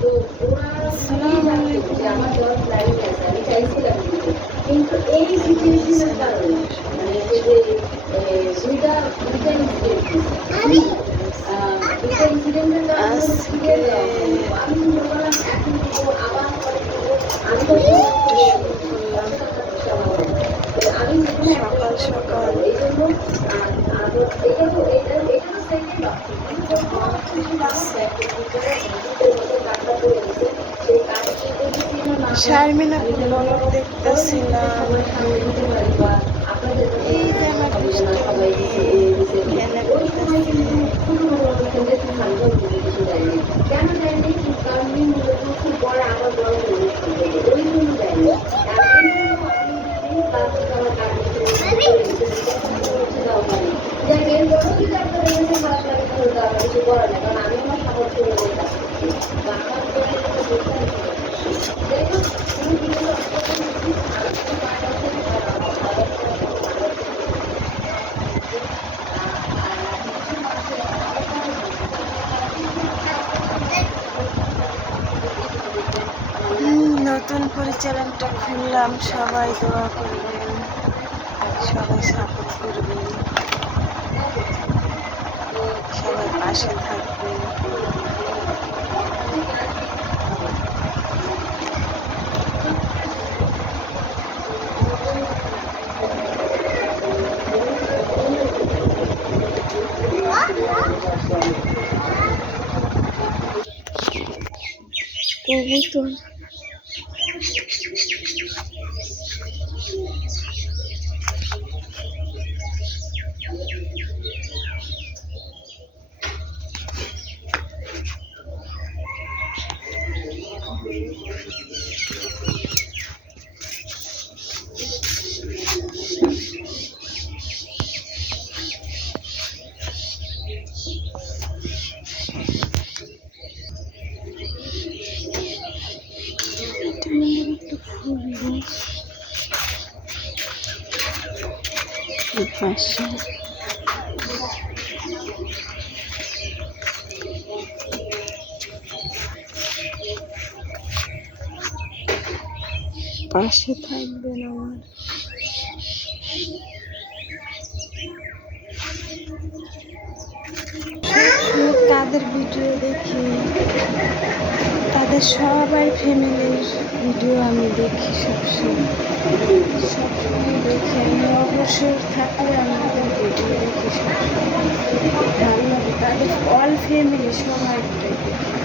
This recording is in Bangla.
আসসালামু আলাইকুম। কিন্তু এই সিচুয়েশনের কারণে মানে যে দুইটা ইনসিডেন্টের কারণে আমি মনে করলাম এখন আবার আমি তো আমি সকাল সকাল এই জন্য এটা তো এটা এটা তো সেকেন্ড শারমিনা ব্লগ দেখতেছিলাম। এই যে আমার দুষ্ট মেয়ে খেলা করতেছে। কেন যায়নি কারণ খুব বড় আমার বড় ওই জন্য যায়নি নতুন পরিচালনটা খুললাম, সবাই দোয়া করবেন, সবাই সাপোর্ট করবেন, সবাই পাশে থাকবেন। কবুতর পাশে পাশে থাকবেন আমার। তাদের ভিডিও দেখি, তাদের সবাই ফ্যামিলির ভিডিও আমি দেখি, সবসময় দেখি। আমি অবসর থাকলে আমাদের ভিডিও দেখি, সবসময় ভালো লাগে। তাদের অল ফ্যামিলি সবাই দেখি।